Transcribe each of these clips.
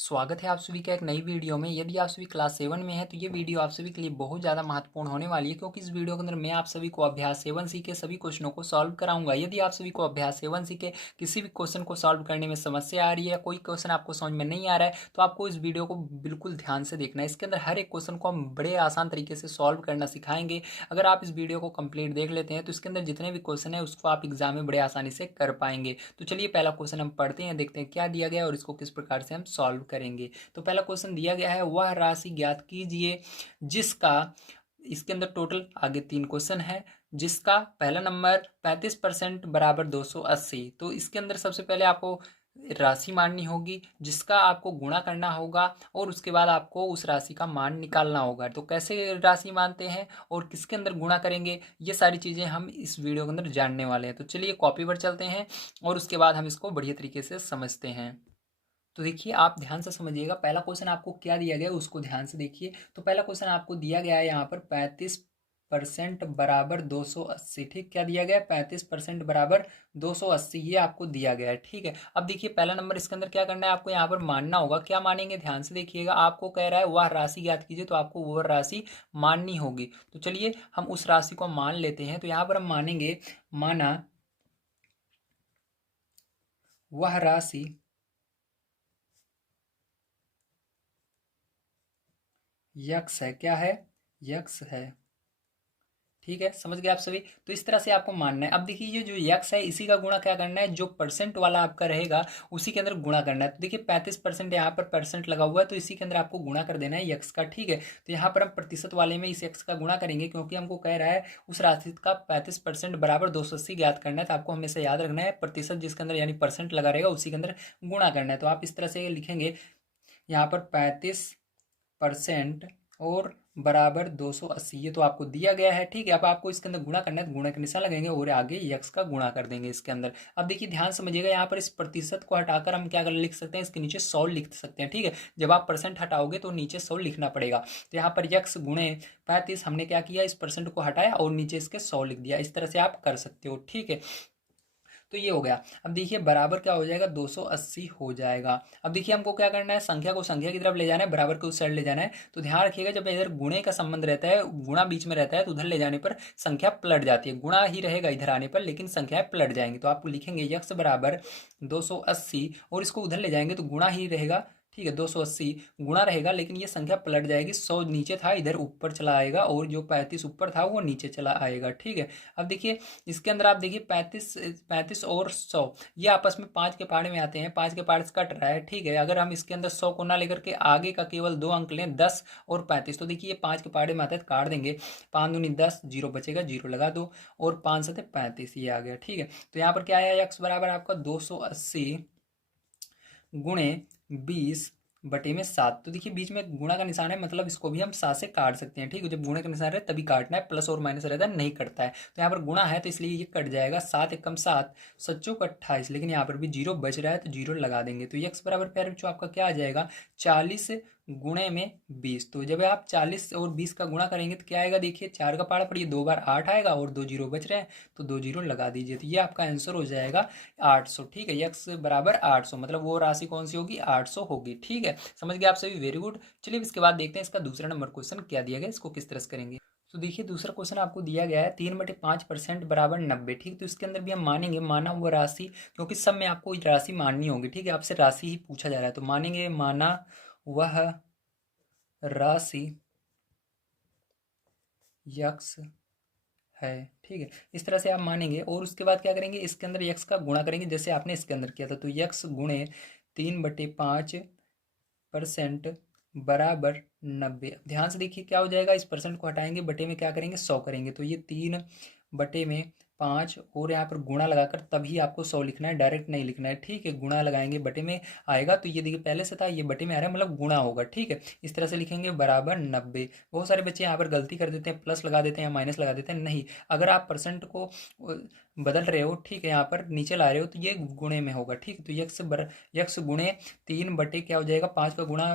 स्वागत है आप सभी का एक नई वीडियो में। यदि आप सभी क्लास 7 में हैं तो ये वीडियो आप सभी के लिए बहुत ज़्यादा महत्वपूर्ण होने वाली है, क्योंकि इस वीडियो के अंदर मैं आप सभी को अभ्यास 7 सी के सभी क्वेश्चनों को सॉल्व कराऊंगा। यदि आप सभी को अभ्यास 7 सी के किसी भी क्वेश्चन को सॉल्व करने में समस्या आ रही है, कोई क्वेश्चन आपको समझ में नहीं आ रहा है, तो आपको इस वीडियो को बिल्कुल ध्यान से देखना है। इसके अंदर हर एक क्वेश्चन को हम बड़े आसान तरीके से सॉल्व करना सिखाएंगे। अगर आप इस वीडियो को कंप्लीट देख लेते हैं तो इसके अंदर जितने भी क्वेश्चन है उसको आप एग्जाम में बड़े आसानी से कर पाएंगे। तो चलिए पहला क्वेश्चन हम पढ़ते हैं, देखते हैं क्या दिया गया है और इसको किस प्रकार से हम सॉल्व करेंगे। तो पहला क्वेश्चन दिया गया है, वह राशि ज्ञात कीजिए जिसका, इसके अंदर टोटल आगे 3 क्वेश्चन है, जिसका पहला नंबर 35% बराबर 280। तो इसके अंदर सबसे पहले आपको राशि माननी होगी जिसका आपको गुणा करना होगा और उसके बाद आपको उस राशि का मान निकालना होगा। तो कैसे राशि मानते हैं और किसके अंदर गुणा करेंगे, ये सारी चीज़ें हम इस वीडियो के अंदर जानने वाले हैं। तो चलिए कॉपी पर चलते हैं और उसके बाद हम इसको बढ़िया तरीके से समझते हैं। तो देखिए आप ध्यान से समझिएगा, पहला क्वेश्चन आपको क्या दिया गया है उसको ध्यान से देखिए। तो पहला क्वेश्चन आपको दिया गया है यहाँ पर 35% बराबर 280। ठीक, क्या दिया गया है? 35% बराबर 280, ये आपको दिया गया है। ठीक है, अब देखिए पहला नंबर इसके अंदर क्या करना है, आपको यहाँ पर मानना होगा। क्या मानेंगे, ध्यान से देखिएगा। आपको कह रहा है वह राशि ज्ञात कीजिए, तो आपको वह राशि माननी होगी। तो चलिए हम उस राशि को मान लेते हैं। तो यहाँ पर हम मानेंगे, माना वह राशि यक्स है। क्या है? यक्स है। ठीक है, समझ गए आप सभी। तो इस तरह से आपको मानना है। अब देखिए ये जो यक्स है इसी का गुणा क्या करना है, जो परसेंट वाला आपका रहेगा उसी के अंदर गुणा करना है। तो देखिए 35% यहाँ पर परसेंट लगा हुआ है, तो इसी के अंदर आपको गुणा कर देना है यक्स का। ठीक है, तो यहाँ पर हम प्रतिशत वाले में इस यक्स का गुणा करेंगे, क्योंकि हमको कह रहा है उस राशि का 35% बराबर 280 ज्ञात करना है। तो आपको हमेशा याद रखना है प्रतिशत जिसके अंदर यानी परसेंट लगा रहेगा उसी के अंदर गुणा करना है। तो आप इस तरह से लिखेंगे यहाँ पर 35% और बराबर 280, ये तो आपको दिया गया है। ठीक है, अब आपको इसके अंदर गुणा करना है, तो गुणा का निशान लगाएंगे और आगे यक्स का गुणा कर देंगे इसके अंदर। अब देखिए ध्यान समझिएगा, यहाँ पर इस प्रतिशत को हटाकर हम क्या कर लिख सकते हैं, इसके नीचे 100 लिख सकते हैं। ठीक है, जब आप परसेंट हटाओगे तो नीचे 100 लिखना पड़ेगा। तो यहाँ पर यक्स गुणे 35, हमने क्या किया, इस परसेंट को हटाया और नीचे इसके 100 लिख दिया। इस तरह से आप कर सकते हो। ठीक है, तो ये हो गया। अब देखिए बराबर क्या हो जाएगा, 280 हो जाएगा। अब देखिए हमको क्या करना है, संख्या को संख्या की तरफ ले जाना है, बराबर को उस साइड ले जाना है। तो ध्यान रखिएगा, जब इधर गुणे का संबंध रहता है, गुणा बीच में रहता है, तो उधर ले जाने पर संख्या पलट जाती है। गुणा ही रहेगा इधर आने पर, लेकिन संख्याएं पलट जाएंगी। तो आप लिखेंगे यक्स बराबर 280 और इसको उधर ले जाएंगे तो गुणा ही रहेगा। ठीक है, 280 गुणा रहेगा, लेकिन ये संख्या पलट जाएगी। 100 नीचे था, इधर ऊपर चला आएगा, और जो 35 ऊपर था वो नीचे चला आएगा। ठीक है, अब देखिए इसके अंदर आप देखिए 35 35 और 100 ये आपस में 5 के पहाड़े में आते हैं, 5 के पहाड़ से कट रहा है। ठीक है, अगर हम इसके अंदर 100 को ना लेकर के आगे का केवल 2 अंक लें, 10 और 35, तो देखिए ये 5 के पहाड़े में आता है, काट देंगे। 5 दूनी 10, जीरो बचेगा, जीरो लगा दो, और 5 सते 35, ये आ गया। ठीक है, तो यहाँ पर क्या आया, एक्स बराबर आपका 280 गुणे 20/7। तो देखिए बीच में गुणा का निशान है, मतलब इसको भी हम 7 से काट सकते हैं। ठीक है, जब गुणे का निशान है तभी काटना है, प्लस और माइनस रहता है नहीं कटता है। तो यहाँ पर गुणा है तो इसलिए ये कट जाएगा। 7 एकम 7, 7 चौक 28, लेकिन यहाँ पर भी जीरो बच रहा है तो जीरो लगा देंगे। तो एक्स बराबर प्यारे बच्चों आपका क्या आ जाएगा, 40 गुणे में 20। तो जब आप 40 और 20 का गुणा करेंगे तो क्या आएगा, देखिए 4 का पाड़ा पड़िए, 2 बार 8 आएगा और 2 जीरो बच रहे हैं, तो 2 जीरो लगा दीजिए। तो ये आपका आंसर हो जाएगा 800। ठीक है, यक्स बराबर 800, मतलब वो राशि कौन सी होगी, 800 होगी। ठीक है, समझ गए आप सभी, वेरी गुड। चलिए इसके बाद देखते हैं इसका दूसरा नंबर क्वेश्चन क्या दिया गया, इसको किस तरह से करेंगे। तो देखिए दूसरा क्वेश्चन आपको दिया गया है 3/5% बराबर 90। ठीक, तो इसके अंदर भी हम मानेंगे माना हुआ राशि, क्योंकि सब में आपको राशि माननी होगी। ठीक है, आपसे राशि ही पूछा जा रहा है, तो मानेंगे माना वह राशि यक्स है। ठीक है, इस तरह से आप मानेंगे और उसके बाद क्या करेंगे, इसके अंदर यक्स का गुणा करेंगे जैसे आपने इसके अंदर किया था। तो यक्स गुणे 3/5% बराबर 90। ध्यान से देखिए क्या हो जाएगा, इस परसेंट को हटाएंगे, बटे में क्या करेंगे, 100 करेंगे। तो ये 3/5 और यहाँ पर गुणा लगाकर तभी आपको 100 लिखना है, डायरेक्ट नहीं लिखना है। ठीक है, गुणा लगाएंगे, बटे में आएगा, तो ये देखिए पहले से था, ये बटे में आ रहा है, मतलब गुणा होगा। ठीक है, इस तरह से लिखेंगे बराबर 90। बहुत सारे बच्चे यहाँ पर गलती कर देते हैं, प्लस लगा देते हैं, माइनस लगा देते हैं। नहीं, अगर आप परसेंट को बदल रहे हो, ठीक है, यहाँ पर नीचे ला रहे हो, तो ये गुणे में होगा। ठीक है, तो यक्स गुणे 3 बटे क्या हो जाएगा, 5 का गुणा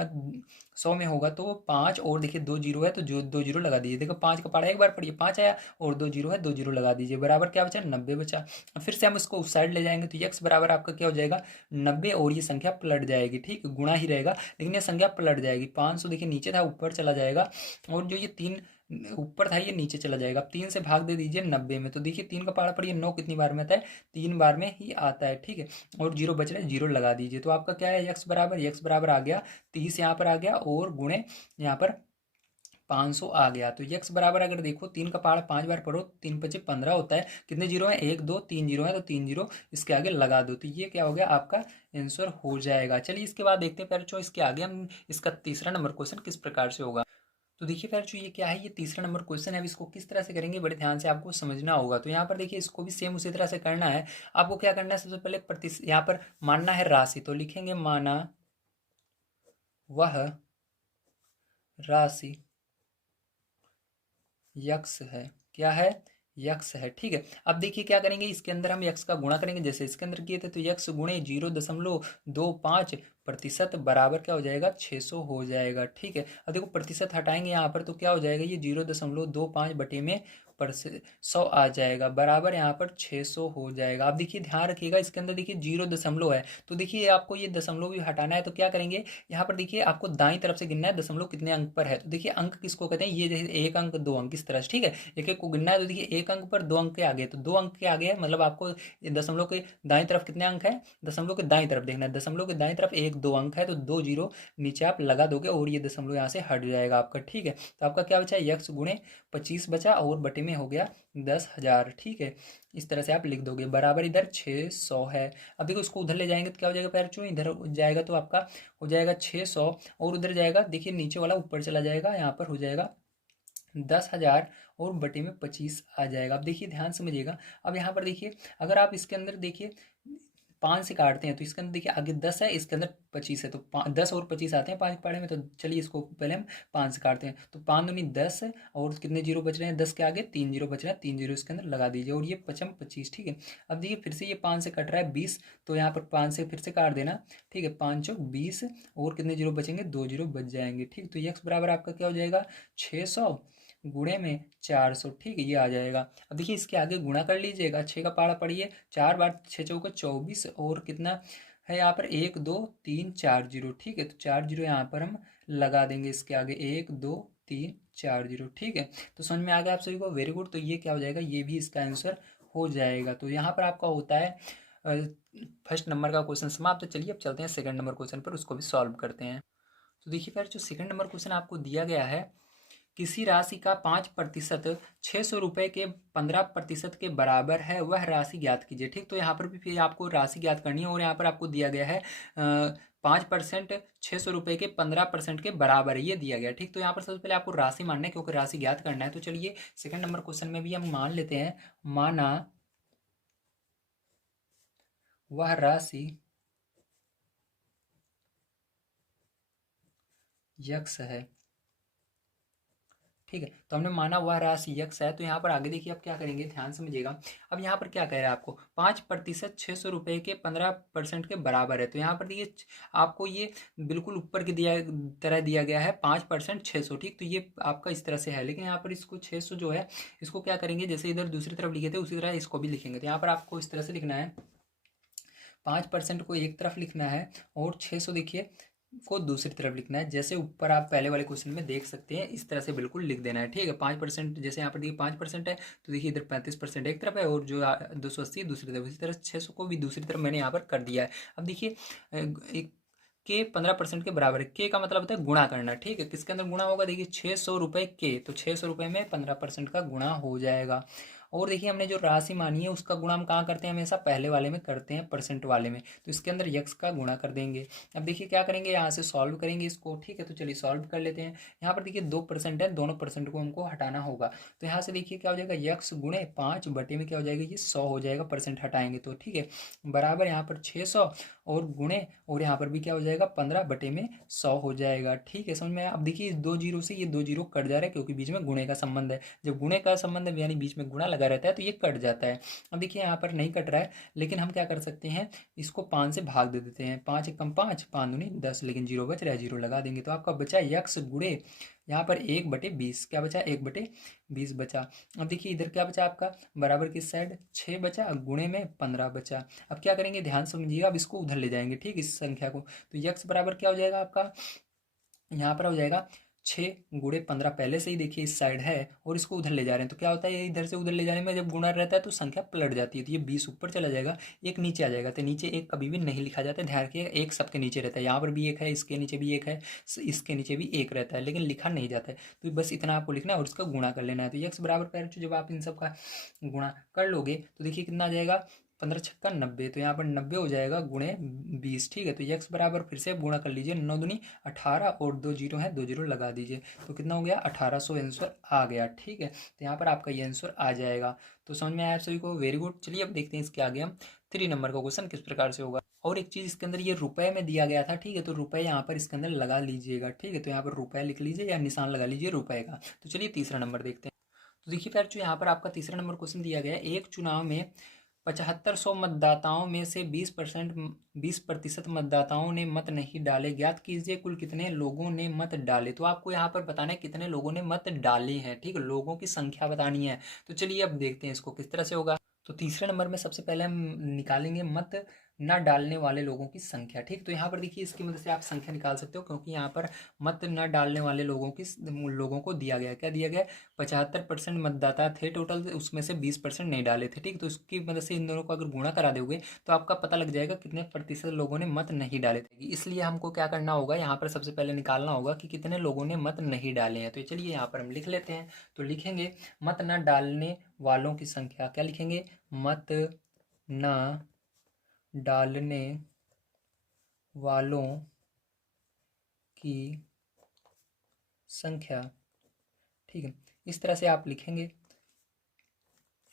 100 में होगा, तो 5 और देखिए 2 जीरो है, तो जो 2 जीरो लगा दीजिए। देखो 5 का पहाड़ा एक बार पढ़िए, 5 आया, और 2 जीरो है, 2 जीरो लगा दीजिए, बराबर क्या बचा, 90 बचा। फिर से हम इसको उस साइड ले जाएंगे तो यक्स बराबर आपका क्या हो जाएगा, 90, और ये संख्या पलट जाएगी, ठीक है, गुणा ही रहेगा लेकिन ये संख्या पलट जाएगी। 500 देखिए नीचे था ऊपर चला जाएगा, और जो ये 3 ऊपर था ये नीचे चला जाएगा। अब 3 से भाग दे दीजिए 90 में, तो देखिए 3 का पहाड़ा पड़िए 9 कितनी बार में आता है, 3 बार में ही आता है, ठीक है। और जीरो बच रहा है, जीरो लगा दीजिए, तो आपका क्या है, यक्स बराबर आ गया 30 यहाँ पर आ गया, और गुणे यहाँ पर 500 आ गया। तो यक्स बराबर अगर देखो 3 का पहाड़ा 5 बार पढ़ो, 3 पचे 15 होता है, कितने जीरो है, 1 2 3 जीरो है, तो 3 जीरो इसके आगे लगा दो, तो ये क्या हो गया आपका आंसर हो जाएगा। चलिए इसके बाद देखते हैं पैरचो इसके आगे हम इसका तीसरा नंबर क्वेश्चन किस प्रकार से होगा। तो देखिए पैरचो ये क्या है, ये तीसरा नंबर क्वेश्चन है। अब इसको किस तरह से करेंगे बड़े ध्यान से आपको समझना होगा। तो यहाँ पर देखिए इसको भी सेम उसी तरह से करना है। आपको क्या करना है, सबसे पहले यहाँ पर मानना है राशि, तो लिखेंगे माना वह राशि यक्स है, क्या है, यक्स है, ठीक है। अब देखिए क्या करेंगे, इसके अंदर हम यक्स का गुणा करेंगे जैसे इसके अंदर किए थे, तो यक्स गुणे 0.25% बराबर क्या हो जाएगा, 600 हो जाएगा, ठीक है। अब देखो प्रतिशत हटाएंगे यहाँ पर, तो क्या हो जाएगा, ये 0.25 बटे में पर 100 आ जाएगा, बराबर यहाँ पर 600 हो जाएगा। अब देखिए ध्यान रखिएगा इसके अंदर देखिए 0 है, तो देखिए आपको ये दशमलव भी हटाना है, तो क्या करेंगे, यहाँ पर देखिए आपको दाईं तरफ से गिनना है दशमलव कितने अंक पर है। तो देखिए अंक किसको कहते हैं, ये जैसे 1 अंक 2 अंक इस तरह से, ठीक है, एक एक को गिनना है। तो देखिए 1 अंक पर 2 अंक के आगे, तो 2 अंक के आगे है, मतलब आपको दशमलव के दाईं तरफ कितने अंक है, दशमलव के दाईं तरफ देखना है, दशमलव के दाईं तरफ 1 2 अंक है, तो 2 जीरो नीचे आप लगा दोगे और ये दशमलव यहाँ से हट जाएगा आपका, ठीक है। तो आपका क्या बचा, यक्स गुणे 25 बचा, और बटे में हो गया 10,000, ठीक है। इस तरह से आप लिख दोगे, बराबर इधर 600 है। अब देखो इसको उधर ले जाएंगे तो क्या हो जाएगा पैरचू, इधर जाएगा तो आपका हो जाएगा 600, और उधर जाएगा देखिए नीचे वाला ऊपर चला जाएगा, यहाँ पर हो जाएगा 10,000, और बटे में 25 आ जाएगा। अब देखिए ध्यान समझिएगा, अब यहाँ पर देखिए अगर आप इसके अंदर देखिए 5 से काटते हैं तो इसके अंदर देखिए आगे 10 है, इसके अंदर 25 है, तो 10 और 25 आते हैं 5 पाड़े में। तो चलिए इसको पहले हम 5 से काटते हैं, तो 5 दूनी 10, और कितने जीरो बच रहे हैं, 10 के आगे 3 जीरो बच रहे हैं, 3 जीरो इसके अंदर लगा दीजिए, और ये 25, ठीक है। अब देखिए फिर से ये 5 से कट रहा है 20, तो यहाँ पर 5 से फिर से काट देना, ठीक है, 5 चौक 20, और कितने जीरो बचेंगे, 2 जीरो बच जाएंगे, ठीक। तो यक्स बराबर आपका क्या हो जाएगा, 600 गुणे में 400, ठीक है, ये आ जाएगा। अब देखिए इसके आगे गुणा कर लीजिएगा, 6 का पारा पड़िए, 4 बार 6 चौका 24, और कितना है यहाँ पर 1 2 3 4 जीरो, ठीक है। तो 4 जीरो यहाँ पर हम लगा देंगे इसके आगे, 1 2 3 4 जीरो, ठीक है। तो समझ में आ गया आप सभी को, वेरी गुड। तो ये क्या हो जाएगा, ये भी इसका आंसर हो जाएगा। तो यहाँ पर आपका होता है फर्स्ट नंबर का क्वेश्चन समाप्त। चलिए अब चलते हैं सेकंड नंबर क्वेश्चन पर, उसको भी सॉल्व करते हैं। तो देखिए फिर जो सेकंड नंबर क्वेश्चन आपको दिया गया है, किसी राशि का 5% 600 रुपये के 15% के बराबर है, वह राशि ज्ञात कीजिए, ठीक। तो यहाँ पर भी फिर आपको राशि ज्ञात करनी है, और यहाँ पर आपको दिया गया है 5% 600 रुपये के 15% के बराबर है, ये दिया गया, ठीक। तो यहाँ पर सबसे पहले आपको राशि मानना है, क्योंकि राशि ज्ञात करना है। तो चलिए सेकंड नंबर क्वेश्चन में भी हम मान लेते हैं, माना वह राशि यक्स है, ठीक है। तो हमने माना हुआ राशि यक्स है। तो यहाँ पर आगे देखिए आप क्या करेंगे, ध्यान समझिएगा। अब यहाँ पर क्या कह रहा है आपको, 5% 600 रुपये के 15% के बराबर है। तो यहाँ पर देखिए आपको ये बिल्कुल ऊपर की तरह दिया गया है 5% 600, ठीक। तो ये आपका इस तरह से है, लेकिन यहाँ पर इसको 600 जो है इसको क्या करेंगे, जैसे इधर दूसरी तरफ लिखे थे उसी तरह इसको भी लिखेंगे। तो यहाँ पर आपको इस तरह से लिखना है, 5% को एक तरफ लिखना है, और 600 देखिए को दूसरी तरफ लिखना है। जैसे ऊपर आप पहले वाले क्वेश्चन में देख सकते हैं, इस तरह से बिल्कुल लिख देना है, ठीक है। 5% जैसे यहाँ पर देखिए 5% है, तो देखिए इधर 35% एक तरफ है, और जो 280 दूसरी तरफ, इसी तरह 600 को भी दूसरी तरफ मैंने यहाँ पर कर दिया है। अब देखिए एक के 15% के बराबर है, के का मतलब होता है गुणा करना, ठीक है। किसके अंदर गुणा होगा, देखिए 600 रुपये के, तो 600 रुपये में 15% का गुणा हो जाएगा। और देखिए हमने जो राशि मानी है उसका गुणा हम कहाँ करते हैं, हमेशा पहले वाले में करते हैं, परसेंट वाले में। तो इसके अंदर यक्स का गुणा कर देंगे। अब देखिए क्या करेंगे, यहाँ से सॉल्व करेंगे इसको, ठीक है। तो चलिए सॉल्व कर लेते हैं। यहाँ पर देखिए 2% है, दोनों परसेंट को हमको हटाना होगा। तो यहाँ से देखिए क्या हो जाएगा, यक्स गुणे 5 बटे में क्या हो जाएगा, ये 100 हो जाएगा, परसेंट हटाएंगे तो, ठीक है, बराबर यहाँ पर 600, और गुणे, और यहाँ पर भी क्या हो जाएगा 15 बटे में 100 हो जाएगा, ठीक है। समझ में आया। अब देखिए इस 2 जीरो से ये 2 जीरो कट जा रहा है, क्योंकि बीच में गुणे का संबंध है। जब गुणे का संबंध है यानी बीच में गुणा लगा लगा रहता है तो ये कट जाता है। अब देखिए यहाँ पर नहीं कट रहा है, लेकिन हम क्या कर सकते हैं, इसको 5 से भाग दे देते हैं। 5 एकम 5, 5 दूनी 10, लेकिन जीरो बच रहा है, जीरो लगा देंगे तो आपका बचा यक्स गुणे यहाँ पर 1/20, क्या बचा 1/20 बचा। अब देखिए इधर क्या बचा आपका, बराबर किस साइड 6 बचा, गुणे में 15 बचा। अब क्या करेंगे, ध्यान समझिएगा, अब इसको उधर ले जाएंगे, ठीक, इस संख्या को। तो यक्स बराबर क्या हो जाएगा आपका, यहाँ पर हो जाएगा 6 गुणे 15, पहले से ही देखिए इस साइड है और इसको उधर ले जा रहे हैं, तो क्या होता है, ये इधर से उधर ले जाने में जब गुणा रहता है तो संख्या पलट जाती है। तो ये 20 ऊपर चला जाएगा, एक नीचे आ जाएगा। तो नीचे एक कभी भी नहीं लिखा जाता है, ध्यान रखिएगा, एक सबके नीचे रहता है। यहाँ पर भी एक है, इसके नीचे भी एक है, इसके नीचे भी एक रहता है, लेकिन लिखा नहीं जाता है। तो बस इतना आपको लिखना है और इसका गुणा कर लेना है। तो यक्स बराबर पर जब आप इन सब का गुणा कर लोगे तो देखिए कितना आ जाएगा, 15×6 = 90, तो यहाँ पर 90 हो जाएगा गुणे 20, ठीक है। तो यक्स बराबर फिर से गुणा कर लीजिए, 9 दूनी 18 और 2 जीरो है, 2 जीरो लगा दीजिए, तो कितना हो गया 1800 आंसर आ गया, ठीक है। तो यहाँ पर आपका ये आंसर आ जाएगा। तो समझ में आया आप सभी को, वेरी गुड। चलिए अब देखते हैं इसके आगे हम 3 नंबर का क्वेश्चन किस प्रकार से होगा। और एक चीज़ इसके अंदर ये रुपए में दिया गया था, ठीक है, तो रुपए यहाँ पर इसके अंदर लगा लीजिएगा, ठीक है। तो यहाँ पर रुपए लिख लीजिए या निशान लगा लीजिए रुपए का। तो चलिए तीसरा नंबर देखते हैं। तो देखिए फिर जो यहाँ पर आपका तीसरा नंबर क्वेश्चन दिया गया है, एक चुनाव में 7500 मतदाताओं में से 20% मतदाताओं ने मत नहीं डाले, ज्ञात कीजिए कुल कितने लोगों ने मत डाले। तो आपको यहाँ पर बताना है कितने लोगों ने मत डाले हैं, ठीक है, लोगों की संख्या बतानी है। तो चलिए अब देखते हैं इसको किस तरह से होगा। तो तीसरे नंबर में सबसे पहले हम निकालेंगे मत न डालने वाले लोगों की संख्या, ठीक। तो यहाँ पर देखिए इसकी मदद से आप संख्या निकाल सकते हो, क्योंकि यहाँ पर मत न डालने वाले लोगों को दिया गया, क्या दिया गया, 75% मतदाता थे टोटल, उसमें से 20% नहीं डाले थे, ठीक। तो उसकी मदद से इन दोनों को अगर गुणा करा दोगे तो आपका पता लग जाएगा कितने प्रतिशत लोगों ने मत नहीं डाले थे। इसलिए हमको क्या करना होगा, यहाँ पर सबसे पहले निकालना होगा कि कितने लोगों ने मत नहीं डाले हैं। तो चलिए यहाँ पर हम लिख लेते हैं। तो लिखेंगे मत न डालने वालों की संख्या, क्या लिखेंगे, मत न डालने वालों की संख्या, ठीक है, इस तरह से आप लिखेंगे।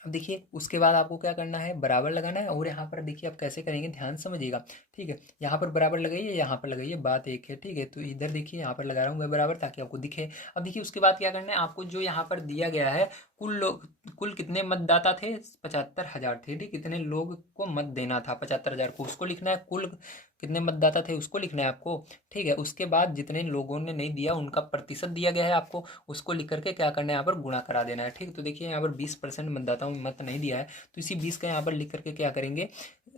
अब देखिए उसके बाद आपको क्या करना है, बराबर लगाना है। और यहाँ पर देखिए आप कैसे करेंगे, ध्यान समझिएगा, ठीक है। यहाँ पर बराबर लगाइए, यहाँ पर लगाइए, बात एक है, ठीक है। तो इधर देखिए यहाँ पर लगा रहा हूँ मैं बराबर, ताकि आपको दिखे। अब देखिए उसके बाद क्या करना है आपको, जो यहाँ पर दिया गया है कुल कितने मतदाता थे, 75,000 थे, ठीक। कितने लोग को मत देना था, 75,000 को, उसको लिखना है। कुल कितने मतदाता थे उसको लिखना है आपको, ठीक है। उसके बाद जितने लोगों ने नहीं दिया उनका प्रतिशत दिया गया है आपको, उसको लिख करके क्या करना है, यहाँ पर गुणा करा देना है, ठीक। तो देखिए यहाँ पर 20% मतदाताओं ने मत नहीं दिया है, तो इसी 20 का यहाँ पर लिख करके क्या करेंगे,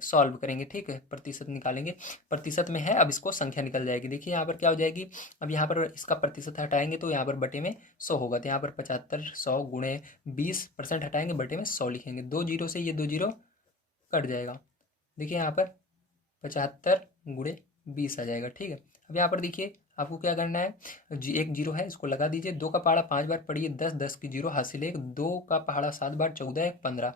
सॉल्व करेंगे, ठीक है, प्रतिशत निकालेंगे। प्रतिशत में है, अब इसको संख्या निकल जाएगी। देखिए यहाँ पर क्या हो जाएगी, अब यहाँ पर इसका प्रतिशत हटाएंगे तो यहाँ पर बटे में 100 होगा। तो यहाँ पर 7500 गुणे 20% हटाएंगे, बटे में 100 लिखेंगे। 2 जीरो से ये 2 जीरो कट जाएगा। देखिए यहाँ पर 75 गुणे 20 आ जाएगा, ठीक है। अब यहाँ पर देखिए आपको क्या करना है, एक जीरो है, इसको लगा दीजिए। 2 का पहाड़ा 5 बार पढ़िए, 10, 10 की जीरो हासिल 1, 2 का पहाड़ा 7 बार 14, 1, 15।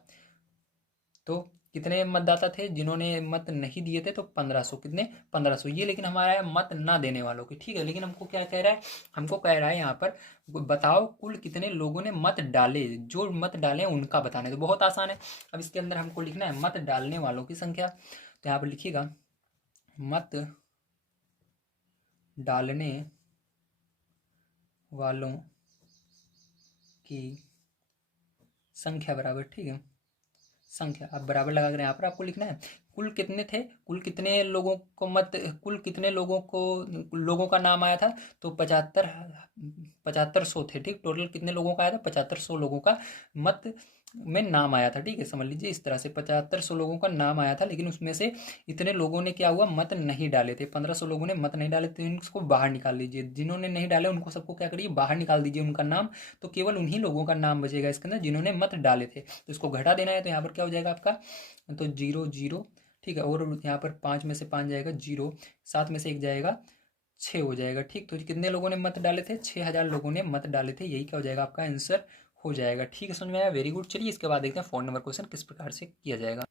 तो कितने मतदाता थे जिन्होंने मत नहीं दिए थे, तो 1500, कितने 1500 ये, लेकिन हमारा है मत ना देने वालों की, ठीक है। लेकिन हमको क्या कह रहा है, हमको कह रहा है यहाँ पर बताओ कुल कितने लोगों ने मत डाले, जो मत डाले उनका बताने। तो बहुत आसान है। अब इसके अंदर हमको लिखना है मत डालने वालों की संख्या। तो यहाँ पर लिखिएगा मत डालने वालों की संख्या बराबर, ठीक है, संख्या। अब बराबर लगा कर यहाँ पर आपको लिखना है कुल कितने थे, कुल कितने लोगों को मत, कुल कितने लोगों का नाम आया था, तो 7500 थे, ठीक। टोटल कितने लोगों का आया था, 7500 लोगों का मत में नाम आया था, ठीक है। समझ लीजिए इस तरह से 7500 लोगों का नाम आया था, लेकिन उसमें से इतने लोगों ने क्या हुआ, मत नहीं डाले थे। 1500 लोगों ने मत नहीं डाले थे, इनको बाहर निकाल लीजिए। जिन्होंने नहीं डाले उनको सबको क्या करिए, बाहर निकाल दीजिए उनका नाम। तो केवल उन्हीं लोगों का नाम बचेगा इसके अंदर जिन्होंने मत डाले थे। तो इसको घटा देना है, तो यहाँ पर क्या हो जाएगा आपका, तो 0 0, ठीक है। और यहाँ पर 5 में से 5 जाएगा 0, 7 में से 1 जाएगा 6 हो जाएगा, ठीक। तो कितने लोगों ने मत डाले थे, 6000 लोगों ने मत डाले थे। यही क्या हो जाएगा आपका आंसर हो जाएगा, ठीक है। समझ में आया, वेरी गुड। चलिए इसके बाद देखते हैं 4 नंबर क्वेश्चन किस प्रकार से किया जाएगा।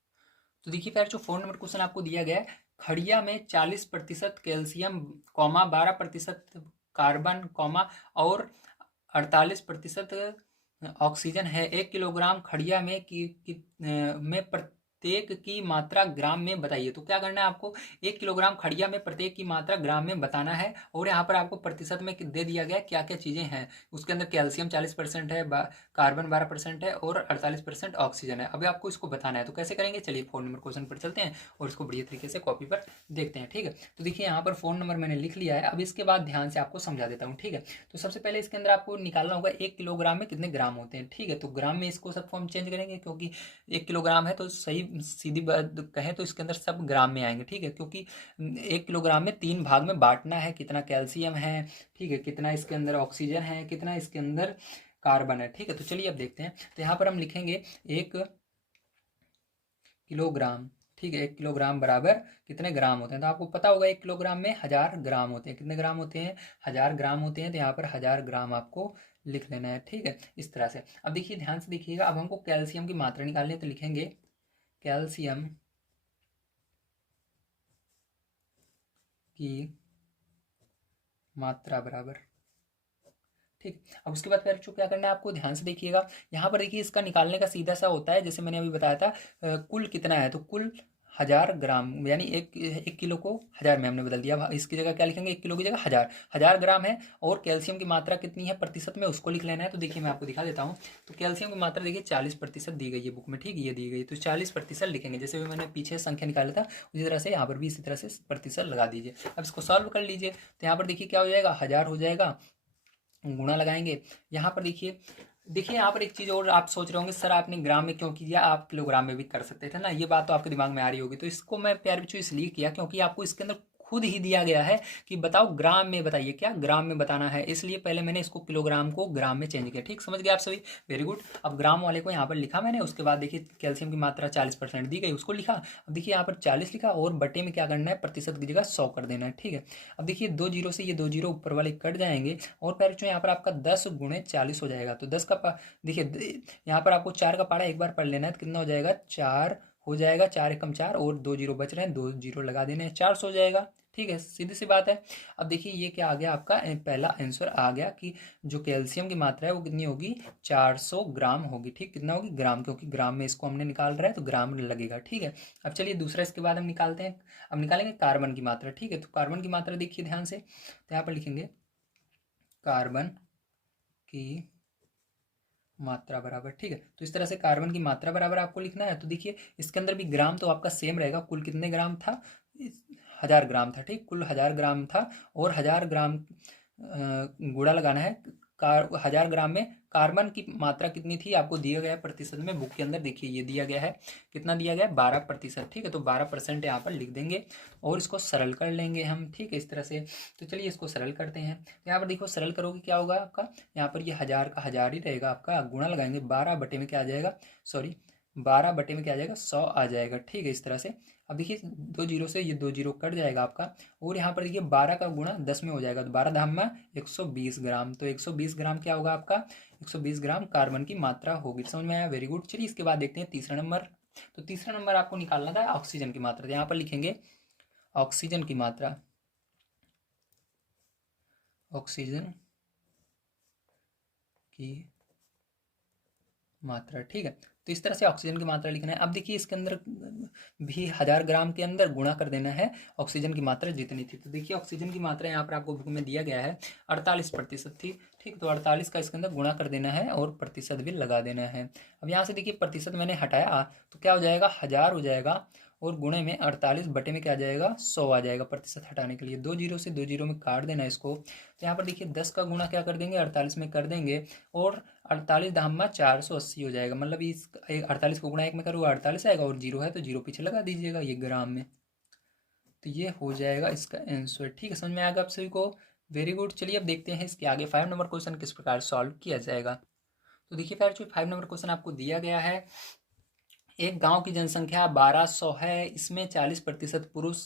तो देखिए फिर जो 4 नंबर क्वेश्चन आपको दिया गया है, खड़िया में 40% कैल्शियम, 12% कार्बन, और 48% ऑक्सीजन है। 1 किलोग्राम खड़िया में प्रत्येक की मात्रा ग्राम में बताइए। तो क्या करना है आपको, 1 किलोग्राम खड़िया में प्रत्येक की मात्रा ग्राम में बताना है। और यहाँ पर आपको प्रतिशत में दे दिया गया क्या क्या चीज़ें हैं। उसके अंदर कैल्शियम 40% है, कार्बन 12% है और 48% ऑक्सीजन है। अभी आपको इसको बताना है। तो कैसे करेंगे, चलिए 4 नंबर क्वेश्चन पर चलते हैं और इसको बढ़िया तरीके से कॉपी पर देखते हैं। ठीक है, तो देखिए यहाँ पर 4 नंबर मैंने लिख लिया है। अब इसके बाद ध्यान से आपको समझा देता हूँ। ठीक है, तो सबसे पहले इसके अंदर आपको निकालना होगा 1 किलोग्राम में कितने ग्राम होते हैं। ठीक है, तो ग्राम में इसको सबको हम चेंज करेंगे, क्योंकि 1 किलोग्राम है तो सही सीधी बात कहें तो इसके अंदर सब ग्राम में आएंगे। ठीक है, क्योंकि 1 किलोग्राम में 3 भाग में बांटना है, कितना कैल्शियम है, ठीक है, कितना इसके अंदर ऑक्सीजन है, कितना इसके अंदर कार्बन है। ठीक है, तो चलिए अब देखते हैं। तो यहाँ पर हम लिखेंगे 1 किलोग्राम। ठीक है, 1 किलोग्राम बराबर कितने ग्राम होते हैं। तो आपको पता होगा 1 किलोग्राम में 1000 ग्राम होते हैं। कितने ग्राम होते हैं, 1000 ग्राम होते हैं। तो यहाँ पर 1000 ग्राम आपको लिख लेना है। ठीक है, इस तरह से। अब देखिए ध्यान से देखिएगा, अब हमको कैल्शियम की मात्रा निकालनी है। तो लिखेंगे कैल्शियम की मात्रा बराबर। ठीक, अब उसके बाद फिर क्या करना है आपको, ध्यान से देखिएगा। यहाँ पर देखिए इसका निकालने का सीधा सा होता है, जैसे मैंने अभी बताया था। कुल कितना है, तो कुल 1000 ग्राम, यानी एक किलो को 1000 में हमने बदल दिया। अब इसकी जगह क्या लिखेंगे, 1 किलो की जगह 1000। 1000 ग्राम है और कैल्शियम की मात्रा कितनी है प्रतिशत में, उसको लिख लेना है। तो देखिए मैं आपको दिखा देता हूँ। तो कैल्शियम की मात्रा देखिए 40% दी गई है बुक में। ठीक है, ये दी गई, तो 40% लिखेंगे। जैसे भी मैंने पीछे संख्या निकाला था उसी तरह से यहाँ पर भी इसी तरह से प्रतिशत लगा दीजिए। अब इसको सॉल्व कर लीजिए। तो यहाँ पर देखिए क्या हो जाएगा, 1000 हो जाएगा, गुणा लगाएंगे। यहाँ पर देखिए देखिए यहाँ पर एक चीज़ और आप सोच रहे होंगे, सर आपने ग्राम में क्यों किया, आप किलोग्राम में भी कर सकते थे ना। ये बात तो आपके दिमाग में आ रही होगी। तो इसको मैं प्यारे बच्चों इसलिए किया क्योंकि आपको इसके अंदर खुद ही दिया गया है कि बताओ ग्राम में बताइए, क्या ग्राम में बताना है। इसलिए पहले मैंने इसको किलोग्राम को ग्राम में चेंज किया। ठीक, समझ गए आप सभी, वेरी गुड। अब ग्राम वाले को यहाँ पर लिखा मैंने। उसके बाद देखिए कैल्शियम की मात्रा 40% दी गई, उसको लिखा। अब देखिए यहाँ पर 40 लिखा और बटे में क्या करना है, प्रतिशत की जगह 100 कर देना है। ठीक है, अब देखिए 2 जीरो से ये 2 जीरो ऊपर वाले कट जाएंगे और पैर बच्चों यहाँ पर आपका 10 × 40 हो जाएगा। तो 10 का देखिए यहाँ पर आपको 4 का पारा एक बार पढ़ लेना है। तो कितना हो जाएगा, 4 हो जाएगा। 4 एकम 4 और 2 जीरो बच रहे हैं, 2 जीरो लगा देने हैं, 400 हो जाएगा। ठीक है, सीधी सी बात है। अब देखिए ये क्या आ गया आपका, पहला आंसर आ गया कि जो कैल्शियम की मात्रा है वो कितनी होगी, 400 ग्राम होगी। ठीक, कितना होगी, ग्राम, क्योंकि ग्राम में इसको हमने निकाल रहा है तो ग्राम लगेगा। ठीक है, अब चलिए दूसरा इसके बाद हम निकालते हैं। अब निकालेंगे कार्बन की मात्रा। ठीक है, तो कार्बन की मात्रा देखिए ध्यान से। तो यहाँ पर लिखेंगे कार्बन की मात्रा बराबर। ठीक है, तो इस तरह से कार्बन की मात्रा बराबर आपको लिखना है। तो देखिए इसके अंदर भी ग्राम तो आपका सेम रहेगा। कुल कितने ग्राम था, 1000 ग्राम था। ठीक, कुल 1000 ग्राम था और 1000 ग्राम गुणा लगाना है। 1000 ग्राम में कार्बन की मात्रा कितनी थी आपको दिया गया है प्रतिशत में, बुक के अंदर देखिए ये दिया गया है। कितना दिया गया है, 12%। ठीक है, तो 12% यहाँ पर लिख देंगे और इसको सरल कर लेंगे हम। ठीक है, इस तरह से। तो चलिए इसको सरल करते हैं। तो यहाँ पर देखो सरल करोगे क्या होगा आपका, यहाँ पर ये 1000 का 1000 ही रहेगा आपका। गुणा लगाएंगे 12 बटे में क्या आ जाएगा, सॉरी 12 बटे में क्या आ जाएगा, 100 आ जाएगा। ठीक है, इस तरह से। अब देखिए 2 जीरो से ये 2 जीरो कट जाएगा आपका। और यहाँ पर देखिए 12 का गुणा 10 में हो जाएगा। तो 12 धाम में 120 ग्राम। तो 120 ग्राम क्या होगा आपका, 120 ग्राम कार्बन की मात्रा होगी। समझ में आया, वेरी गुड। चलिए इसके बाद देखते हैं तीसरा नंबर। तो तीसरा नंबर आपको निकालना था ऑक्सीजन की मात्रा। तो यहाँ पर लिखेंगे ऑक्सीजन की मात्रा, ऑक्सीजन की मात्रा। ठीक है, तो इस तरह से ऑक्सीजन की मात्रा लिखना है। अब देखिए इसके अंदर भी 1000 ग्राम के अंदर गुणा कर देना है ऑक्सीजन की मात्रा जितनी थी। तो देखिए ऑक्सीजन की मात्रा यहाँ पर आपको बुक में दिया गया है 48% थी। ठीक, तो 48 का इसके अंदर गुणा कर देना है और प्रतिशत भी लगा देना है। अब यहाँ से देखिए प्रतिशत मैंने हटाया तो क्या हो जाएगा, 1000 हो जाएगा और गुणे में 48 बटे में क्या आ जाएगा, 100 आ जाएगा। प्रतिशत हटाने के लिए 2 जीरो से 2 जीरो में काट देना इसको। तो यहाँ पर देखिए 10 का गुणा क्या कर देंगे, 48 में कर देंगे और 48 धामा 480 हो जाएगा। मतलब इस 48 को गुणा 1 में करूँगा 48 आएगा और जीरो है तो जीरो पीछे लगा दीजिएगा ये ग्राम में। तो ये हो जाएगा इसका आंसर। ठीक है, समझ में आएगा आप सभी को, वेरी गुड। चलिए अब देखते हैं इसके आगे 5 नंबर क्वेश्चन किस प्रकार सॉल्व किया जाएगा। तो देखिए फिर जो 5 नंबर क्वेश्चन आपको दिया गया है, एक गांव की जनसंख्या 1200 है। इसमें 40% पुरुष,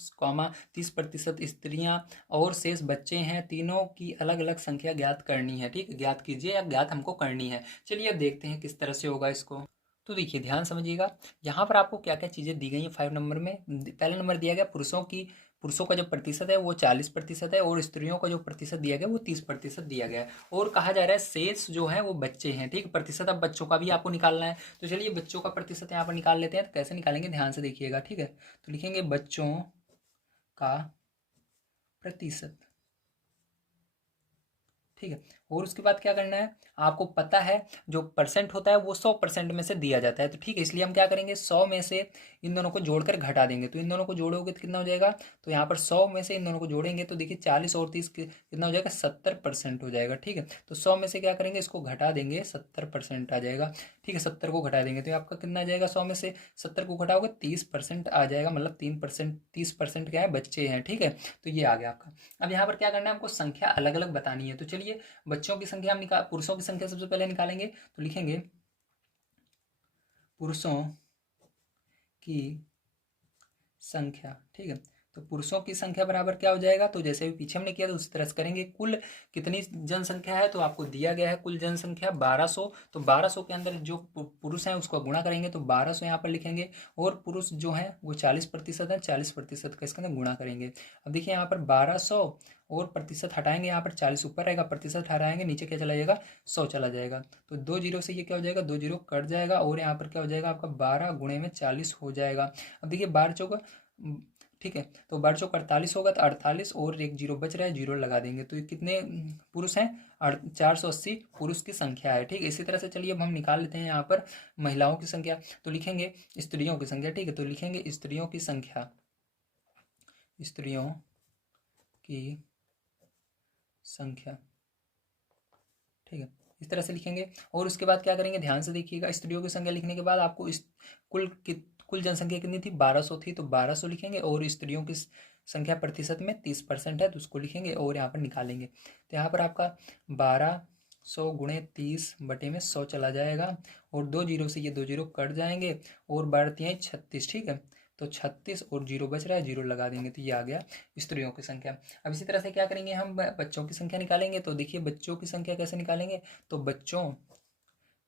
30% स्त्रियां और शेष बच्चे हैं। तीनों की अलग अलग संख्या ज्ञात करनी है। ठीक है, ज्ञात कीजिए या ज्ञात हमको करनी है। चलिए अब देखते हैं किस तरह से होगा इसको। तो देखिए ध्यान समझिएगा, यहाँ पर आपको क्या क्या चीज़ें दी गई हैं 5 नंबर में। पहले नंबर दिया गया पुरुषों की पुरुषों का जो प्रतिशत है वो 40% है और स्त्रियों का जो प्रतिशत दिया गया वो 30% दिया गया है। और कहा जा रहा है शेष जो है वो बच्चे हैं, ठीक। प्रतिशत अब बच्चों का भी आपको निकालना है, तो चलिए बच्चों का प्रतिशत यहाँ पर निकाल लेते हैं। तो कैसे निकालेंगे ध्यान से देखिएगा, ठीक है। तो लिखेंगे बच्चों का प्रतिशत, ठीक है। और उसके बाद क्या करना है, आपको पता है जो परसेंट होता है वो 100% में से दिया जाता है, तो ठीक है। इसलिए हम क्या करेंगे, 100 में से इन दोनों को जोड़कर घटा देंगे। तो इन दोनों को जोड़ोगे तो कितना हो जाएगा, तो यहाँ पर 100 में से इन दोनों को जोड़ेंगे तो देखिए 40 और 30 कितना हो जाएगा, 70% हो जाएगा, ठीक है। तो 100 में से क्या करेंगे, इसको घटा देंगे, 70% आ जाएगा, ठीक है। 70 को घटा देंगे तो आपका कितना आ जाएगा, 100 में से 70 को घटाओगे 30% आ जाएगा, मतलब 3%, 30% क्या है, बच्चे हैं, ठीक है। तो ये आ गया आपका। अब यहाँ पर क्या करना है, हमको संख्या अलग अलग बतानी है। तो चलिए बच्चों की संख्या हम निकाल, पुरुषों की संख्या सबसे पहले निकालेंगे। तो लिखेंगे पुरुषों की संख्या, ठीक है। तो पुरुषों की संख्या बराबर क्या हो जाएगा, तो जैसे भी पीछे हमने किया था उसी तरह से करेंगे। कुल कितनी जनसंख्या है, तो आपको दिया गया है कुल जनसंख्या 1200। तो 1200 के अंदर जो पुरुष हैं उसको गुणा करेंगे, तो 1200 यहाँ पर लिखेंगे। और पुरुष जो हैं वो 40% है, 40% का इसके अंदर गुणा करेंगे। अब देखिए यहाँ पर 1200 और प्रतिशत हटाएंगे, यहाँ पर 40 ऊपर रहेगा, प्रतिशत हटाएंगे नीचे क्या चला जाएगा, 100 चला जाएगा। तो 2 जीरो से ये क्या हो जाएगा, 2 जीरो कट जाएगा और यहाँ पर क्या हो जाएगा आपका 12 गुणे में 40 हो जाएगा। अब देखिए 12 चौका, ठीक है। तो 12 चौक 48 होगा, तो 48 और एक जीरो बच रहा है, जीरो लगा देंगे। तो ये कितने पुरुष हैं, 480 पुरुष की संख्या है, ठीक है। इसी तरह से चलिए अब हम निकाल लेते हैं यहाँ पर महिलाओं की संख्या। तो लिखेंगे स्त्रियों की संख्या, ठीक है। तो लिखेंगे स्त्रियों की संख्या, स्त्रियों की संख्या, ठीक है। इस तरह से लिखेंगे। और उसके बाद क्या करेंगे, ध्यान से देखिएगा। स्त्रियों की संख्या लिखने के बाद आपको इस कुल जनसंख्या कितनी थी, 1200 थी, तो 1200 लिखेंगे। और स्त्रियों की संख्या प्रतिशत में 30% है, तो उसको लिखेंगे और यहाँ पर निकालेंगे। तो यहाँ पर आपका 1200 गुणे 30 बटे में 100 चला जाएगा। और 2 जीरो से ये 2 जीरो कट जाएंगे और बढ़ती हैं 36, ठीक है। तो 36 और जीरो बच रहा है, जीरो लगा देंगे, तो ये आ गया स्त्रियों की संख्या। अब इसी तरह से क्या करेंगे, हम बच्चों की संख्या निकालेंगे। तो देखिए बच्चों की संख्या कैसे निकालेंगे, तो बच्चों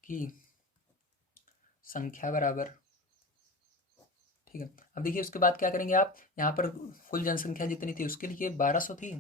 की संख्या बराबर, ठीक है। अब देखिए उसके बाद क्या करेंगे आप, यहाँ पर कुल जनसंख्या जितनी थी उसके लिए 1200 थी,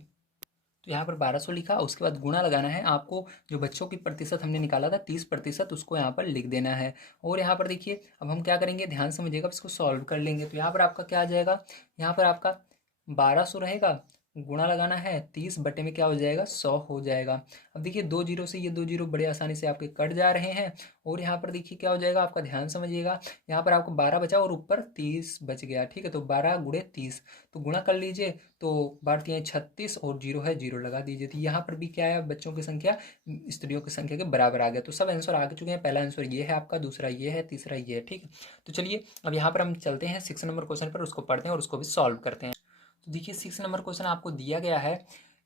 तो यहाँ पर 1200 लिखा। उसके बाद गुणा लगाना है आपको, जो बच्चों की प्रतिशत हमने निकाला था 30%, उसको यहाँ पर लिख देना है। और यहाँ पर देखिए अब हम क्या करेंगे, ध्यान समझिएगा, इसको सॉल्व कर लेंगे। तो यहाँ पर आपका क्या आ जाएगा, यहाँ पर आपका 1200 रहेगा, गुणा लगाना है, 30 बटे में क्या हो जाएगा, 100 हो जाएगा। अब देखिए 2 जीरो से ये 2 जीरो बड़े आसानी से आपके कट जा रहे हैं। और यहाँ पर देखिए क्या हो जाएगा आपका, ध्यान समझिएगा, यहाँ पर आपको 12 बचा और ऊपर 30 बच गया, ठीक है। तो 12 गुणे 30, तो गुणा कर लीजिए, तो 12 36 और जीरो है, जीरो लगा दीजिए। तो यहाँ पर भी क्या है, बच्चों की संख्या स्त्रियों की संख्या के बराबर आ गया। तो सब आंसर आ चुके हैं। पहला आंसर ये है आपका, दूसरा ये है, तीसरा ये है, ठीक है। तो चलिए अब यहाँ पर हम चलते हैं 6 नंबर क्वेश्चन पर, उसको पढ़ते हैं और उसको भी सॉल्व करते हैं। तो देखिए 6 नंबर क्वेश्चन आपको दिया गया है,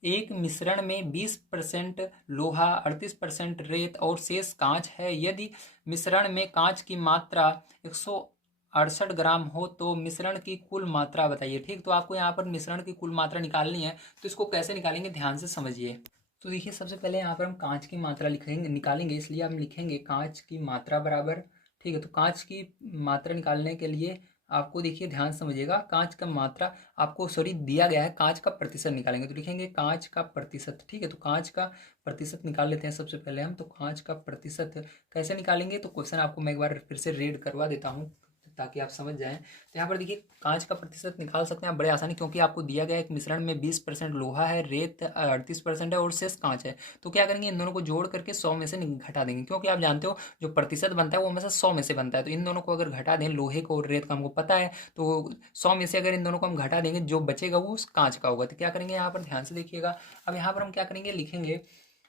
एक मिश्रण में 20% लोहा, 38% रेत और शेष कांच है। यदि मिश्रण में कांच की मात्रा 168 ग्राम हो तो मिश्रण की कुल मात्रा बताइए, ठीक। तो आपको यहाँ पर मिश्रण की कुल मात्रा निकालनी है, तो इसको कैसे निकालेंगे ध्यान से समझिए। तो देखिए सबसे पहले यहाँ पर हम कांच की मात्रा लिखेंगे, निकालेंगे, इसलिए हम लिखेंगे कांच की मात्रा बराबर, ठीक है। तो कांच की मात्रा निकालने के लिए आपको देखिए ध्यान समझिएगा, कांच का मात्रा आपको सॉरी दिया गया है, कांच का प्रतिशत निकालेंगे। तो लिखेंगे कांच का प्रतिशत, ठीक है। तो कांच का प्रतिशत निकाल लेते हैं सबसे पहले हम। तो कांच का प्रतिशत कैसे निकालेंगे, तो क्वेश्चन आपको मैं एक बार फिर से रीड करवा देता हूँ ताकि आप समझ जाएं। तो यहाँ पर देखिए कांच का प्रतिशत निकाल सकते हैं आप बड़े आसानी, क्योंकि आपको दिया गया एक मिश्रण में 20% लोहा है, रेत 38% है और शेष कांच है। तो क्या करेंगे, इन दोनों को जोड़ करके 100 में से घटा देंगे, क्योंकि आप जानते हो जो प्रतिशत बनता है वो हमेशा 100 में से बनता है। तो इन दोनों को अगर घटा दें, लोहे को और रेत का हमको पता है, तो 100 में से अगर इन दोनों को हम घटा देंगे, जो बचेगा वो कांच का होगा। तो क्या करेंगे, यहाँ पर ध्यान से देखिएगा। अब यहाँ पर हम क्या करेंगे, लिखेंगे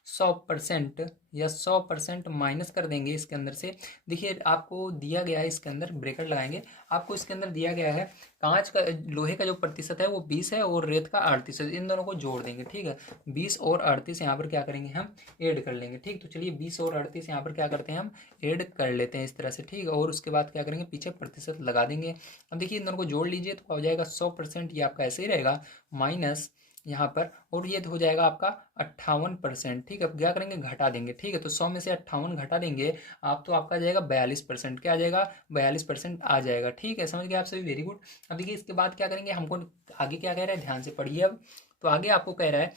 100% या 100% माइनस कर देंगे इसके अंदर से। देखिए आपको दिया गया है, इसके अंदर ब्रैकेट लगाएंगे, आपको इसके अंदर दिया गया है कांच का, लोहे का जो प्रतिशत है वो 20 है और रेत का 38 है। इन दोनों को जोड़ देंगे, ठीक है। 20 और 38 यहाँ पर क्या करेंगे, हम ऐड कर लेंगे, ठीक। तो चलिए 20 और 38 यहाँ पर क्या करते हैं, हम ऐड कर लेते हैं इस तरह से, ठीक। और उसके बाद क्या करेंगे, पीछे प्रतिशत लगा देंगे। अब देखिए इन दोनों को जोड़ लीजिए तो हो जाएगा 100%, ये आपका ऐसे ही रहेगा, माइनस यहाँ पर, और ये हो जाएगा आपका 58%। ठीक है, अब क्या करेंगे, घटा देंगे। ठीक है, तो 100 में से 58 घटा देंगे आप, तो आपका आ जाएगा 42%। क्या आ जाएगा, 42% आ जाएगा। ठीक है, समझ गए आप सभी, वेरी गुड। अब देखिए इसके बाद क्या करेंगे, हमको आगे क्या कह रहा है, ध्यान से पढ़िए अब। तो आगे आपको कह रहा है,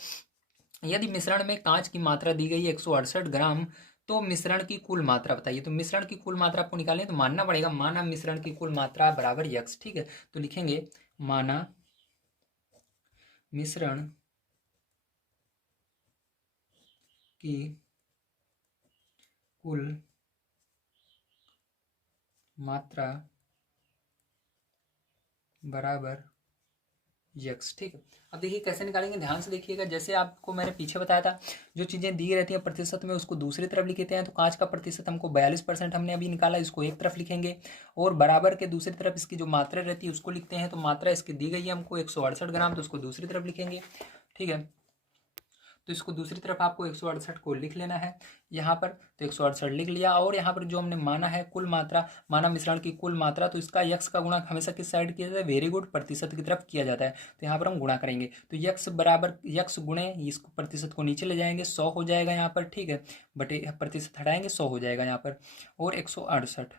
यदि मिश्रण में कांच की मात्रा दी गई 168 ग्राम, तो मिश्रण की कुल मात्रा बताइए। तो मिश्रण की कुल मात्रा आपको निकालनी है, तो मानना पड़ेगा, माना मिश्रण की कुल मात्रा बराबर यक्स। ठीक है, तो लिखेंगे माना मिश्रण की कुल मात्रा बराबर यक्स। ठीक है, अब देखिए कैसे निकालेंगे, ध्यान से देखिएगा। जैसे आपको मैंने पीछे बताया था, जो चीज़ें दी रहती हैं प्रतिशत में, उसको दूसरी तरफ लिखते हैं। तो कांच का प्रतिशत हमको 42% हमने अभी निकाला, इसको एक तरफ लिखेंगे, और बराबर के दूसरी तरफ इसकी जो मात्रा रहती है उसको लिखते हैं। तो मात्रा इसकी दी गई है हमको 168 ग्राम, तो उसको दूसरी तरफ लिखेंगे। ठीक है, तो इसको दूसरी तरफ आपको 168 को लिख लेना है यहाँ पर। तो 168 लिख लिया, और यहाँ पर जो हमने माना है कुल मात्रा, माना मिश्रण की कुल मात्रा, तो इसका यक्स का गुणा हमेशा किस साइड किया जाता है, वेरी गुड, प्रतिशत की तरफ किया जाता है। तो यहाँ पर हम गुणा करेंगे, तो यक्स बराबर यक्स गुणे इसको प्रतिशत को नीचे ले जाएंगे, 100 हो जाएगा यहाँ पर। ठीक है, बटे प्रतिशत हटाएंगे, 100 हो जाएगा यहाँ पर, और 168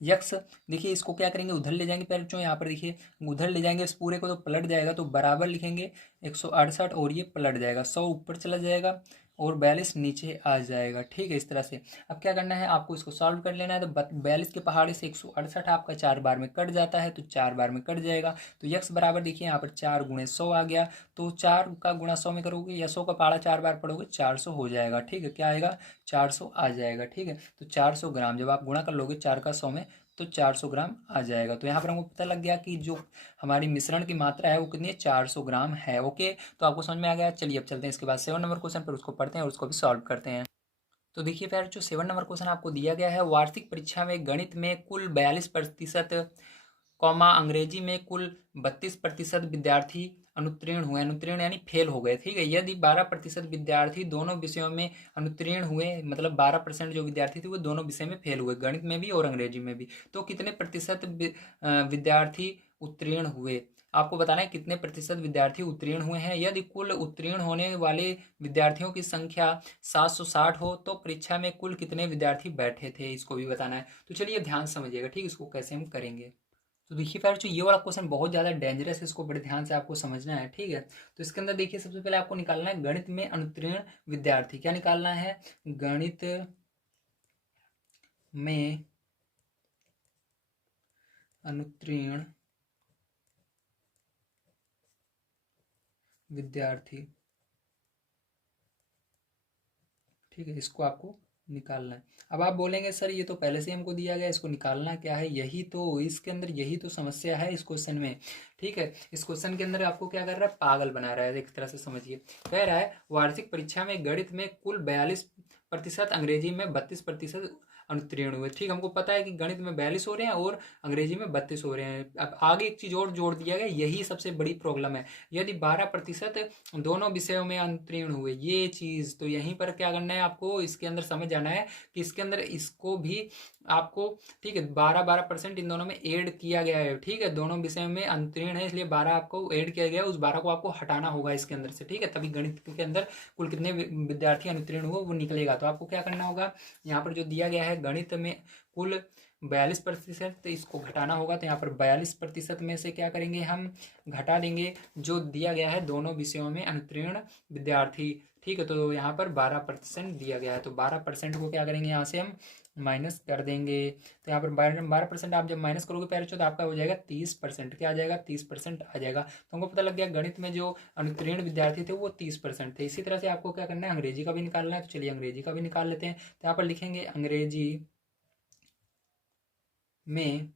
यक्स। देखिए इसको क्या करेंगे, उधर ले जाएंगे पहले, जो यहाँ पर देखिए उधर ले जाएंगे इस पूरे को, तो पलट जाएगा, तो बराबर लिखेंगे 168, और ये पलट जाएगा, 100 ऊपर चला जाएगा, और 42 नीचे आ जाएगा। ठीक है, इस तरह से अब क्या करना है, आपको इसको सॉल्व कर लेना है। तो 42 के पहाड़े से 168 आपका 4 बार में कट जाता है, तो 4 बार में कट जाएगा। तो यक्स बराबर देखिए यहाँ पर 4 गुणे 100 आ गया, तो 4 का गुणा 100 में करोगे या 100 का पहाड़ा 4 बार पढ़ोगे, 400 हो जाएगा। ठीक है, क्या आएगा, 400 आ जाएगा। ठीक है, तो 400 ग्राम जब आप गुणा कर लोगे 4 का 100 में, तो 400 ग्राम आ जाएगा। तो यहाँ पर हमको पता लग गया कि जो हमारी मिश्रण की मात्रा है वो कितनी है, 400 ग्राम है। ओके, तो आपको समझ में आ गया। चलिए अब चलते हैं इसके बाद 7 नंबर क्वेश्चन पर, उसको पढ़ते हैं और उसको भी सॉल्व करते हैं। तो देखिए फिर जो 7 नंबर क्वेश्चन आपको दिया गया है, वार्षिक परीक्षा में गणित में कुल 42% कॉमा अंग्रेजी में कुल 32% विद्यार्थी अनुत्तीर्ण हुए। अनुत्तीर्ण यानी फेल हो गए। ठीक है, यदि 12% विद्यार्थी दोनों विषयों में अनुत्तीर्ण हुए, मतलब 12% जो विद्यार्थी थे वो दोनों विषय में फेल हुए, गणित में भी और अंग्रेजी में भी, तो कितने प्रतिशत विद्यार्थी उत्तीर्ण हुए। आपको बताना है कितने प्रतिशत विद्यार्थी उत्तीर्ण हुए हैं। यदि कुल उत्तीर्ण होने वाले विद्यार्थियों की संख्या 760 हो, तो परीक्षा में कुल कितने विद्यार्थी बैठे थे, इसको भी बताना है। तो चलिए ध्यान समझिएगा। ठीक, इसको कैसे हम करेंगे। तो देखिए फिर जो ये वाला क्वेश्चन बहुत ज़्यादा डेंजरस है, इसको बड़े ध्यान से आपको समझना है। ठीक है, तो इसके अंदर देखिए सबसे पहले आपको निकालना है गणित में अनुत्तीर्ण विद्यार्थी। क्या निकालना है, गणित में अनुत्तीर्ण विद्यार्थी। ठीक है, इसको आपको निकालना है। अब आप बोलेंगे सर ये तो पहले से हमको दिया गया, इसको निकालना क्या है, यही तो इसके अंदर यही तो समस्या है इस क्वेश्चन में। ठीक है, इस क्वेश्चन के अंदर आपको क्या कर रहा है, पागल बना रहा है, एक तरह से समझिए। कह रहा है वार्षिक परीक्षा में गणित में कुल 42%, अंग्रेजी में 32% अनुत्तीर्ण हुए। ठीक, हमको पता है कि गणित में 42 हो रहे हैं और अंग्रेजी में 32 हो रहे हैं। अब आगे एक चीज और जोड़ दिया गया, यही सबसे बड़ी प्रॉब्लम है। यदि 12% दोनों विषयों में अनुत्तीर्ण हुए, ये चीज तो यहीं पर क्या करना है आपको, इसके अंदर समझ जाना है कि इसके अंदर इसको भी आपको, ठीक है, 12% इन दोनों में ऐड किया गया है। ठीक है, दोनों विषयों में अनुत्तीर्ण है, इसलिए 12 आपको ऐड किया गया है, उस 12 को आपको हटाना होगा इसके अंदर से। ठीक है, तभी गणित के अंदर कुल कितने विद्यार्थी अनुत्तीर्ण हुए वो निकलेगा। तो आपको क्या करना होगा, यहाँ पर जो दिया गया है गणित में कुल 42%, तो इसको घटाना होगा। तो यहाँ पर 42% में से क्या करेंगे, हम घटा देंगे जो दिया गया है दोनों विषयों में अनुत्तीर्ण विद्यार्थी। ठीक है, तो यहाँ पर 12% दिया गया है, तो 12% को क्या करेंगे, यहाँ से हम माइनस कर देंगे। तो यहाँ पर 12% आप जब माइनस करोगे पहले तो आपका हो जाएगा 30%। क्या आ जाएगा, 30% आ जाएगा। तो हमको पता लग गया गणित में जो अनुत्तीर्ण विद्यार्थी थे वो 30% थे। इसी तरह से आपको क्या करना है, अंग्रेजी का भी निकालना है। तो चलिए अंग्रेजी का भी निकाल लेते हैं। तो यहाँ पर लिखेंगे अंग्रेजी में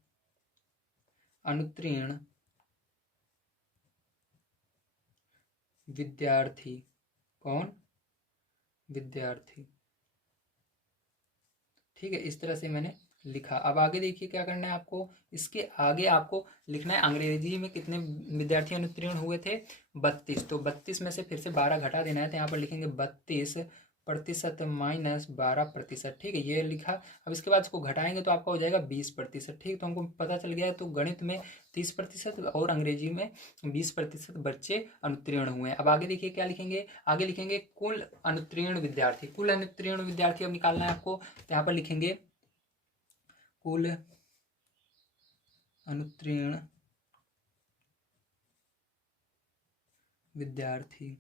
अनुत्तीर्ण विद्यार्थी, कौन, विद्यार्थी। ठीक है, इस तरह से मैंने लिखा। अब आगे देखिए क्या करना है आपको, इसके आगे आपको लिखना है अंग्रेजी में कितने विद्यार्थी अनुत्तीर्ण हुए थे, 32। तो 32 में से फिर से 12 घटा देना है, तो यहाँ पर लिखेंगे 32 प्रतिशत माइनस 12%, ठीक है, ये लिखा। अब इसके बाद इसको घटाएंगे तो आपका हो जाएगा 20%, ठीक। तो हमको पता चल गया है। तो गणित में 30% और अंग्रेजी में 20% बच्चे अनुत्तीर्ण हुए हैं। अब आगे देखिए क्या लिखेंगे, आगे लिखेंगे कुल अनुत्तीर्ण विद्यार्थी। कुल अनुत्तीर्ण विद्यार्थी अब निकालना है आपको, तो यहाँ पर लिखेंगे कुल अनुत्तीर्ण विद्यार्थी,